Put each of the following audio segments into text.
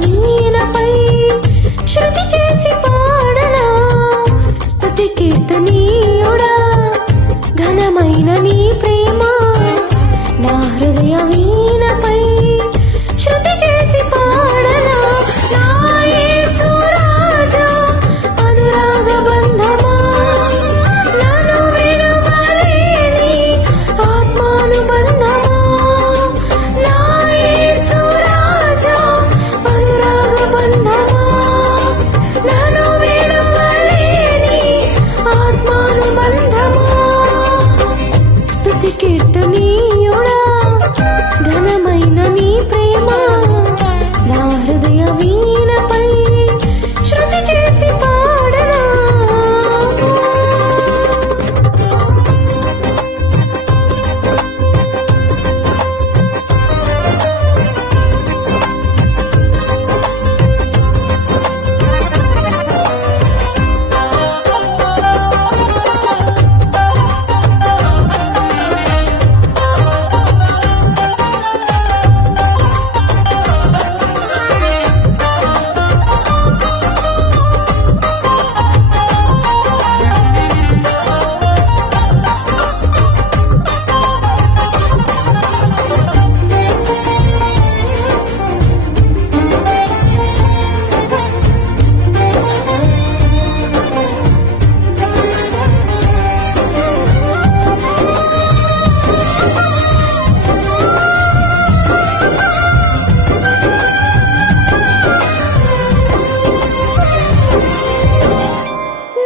వీణపై శృతి చేసి పాడనా స్తుతి కీర్తనీయుడా ఘనమైన నీ ప్రేమ నా హృదయ వీణపై శృతి చేసి పాడనా నా యేసు రాజా అనురాగ బంధమా నన్ను విడువలేని ఆత్మానుబంధమా నా యేసు రాజా అనురాగ బంధమా నన్ను విడువలేని ఆత్మానుబంధమా స్తుతి కీర్తనీయుడా ఘనమైన నీ ప్రేమ నా హృదయ వీణపై శృతి చేసి పాడనా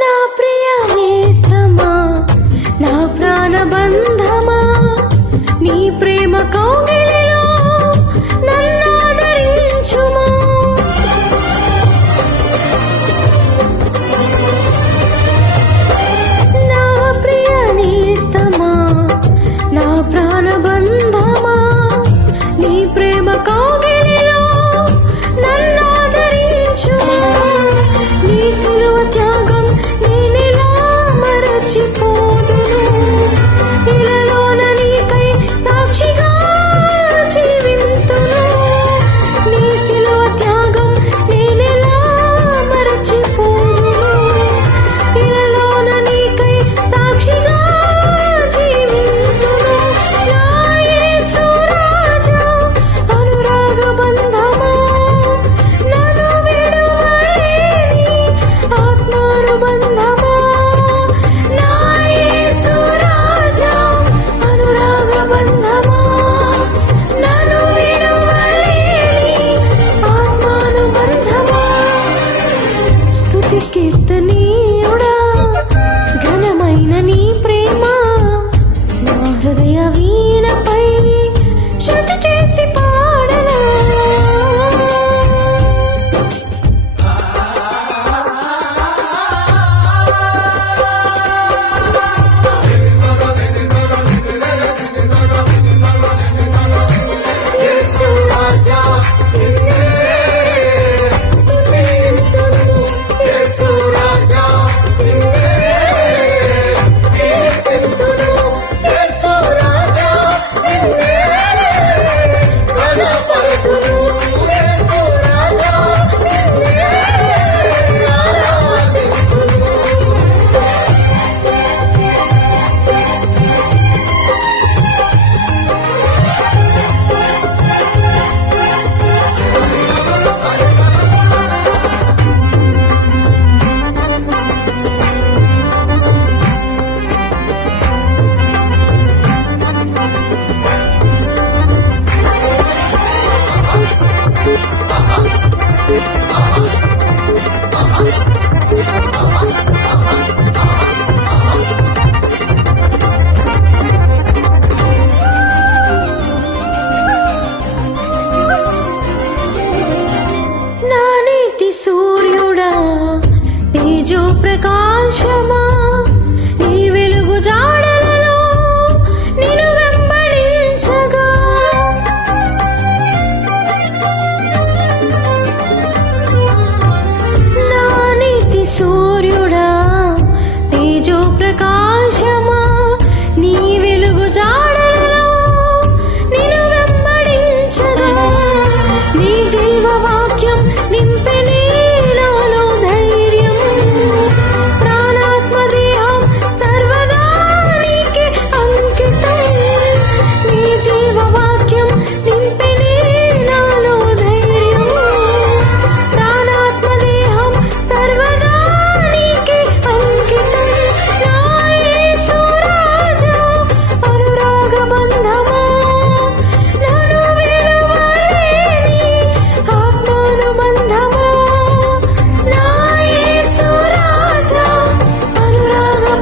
నా ప్రియ నేస్తమా నా ప్రాణబంధమా నీ ప్రేమ కౌగిలిలో నన్ను ఆదరించుమా నా ప్రియ నేస్తమా నా ప్రాణబంధమా నీ ప్రేమ కౌగిలిలో నన్ను ఆదరించుమా నీ సిలువ త్యాగం నేనెలా మరచిపోదును ఇలలోన నీకై సాక్షిగా జీవింతును నీ సిలువ త్యాగం నేనెలా మరచిపోదును ఇలలోన నీకై సాక్షిగా జీవింతును నా యేసు రాజా అనురాగ బంధమా నన్ను విడువలేని ఆత్మానుబంధమా నా యేసు రాజా అనురాగ బంధమా నన్ను విడువలేని ఆత్మానుబంధమా స్తుతి కీర్తనీయుడా ఘనమైన నీ ప్రేమ నా హృదయ వీణపై శృతి చేసి పాడనా యేసు రాజా నిన్నే స్తుతింతును యేసు రాజా నిన్నే కీర్తింతును యేసు రాజా నిన్నే ఘనపరతును యేసు రాజా నిన్నే ఆరాధింతును నా నీతి సూర్యుడా తేజో ప్రకాశమా నీ వెలుగు జాడలలో నిన్ను వెంబడించగా నా నీతి సూర్యుడా తేజో ప్రకాశమా నీ వెలుగు జాడలలో నిన్ను వెంబడించగా నీ జీవవాక్యం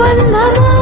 బంధమా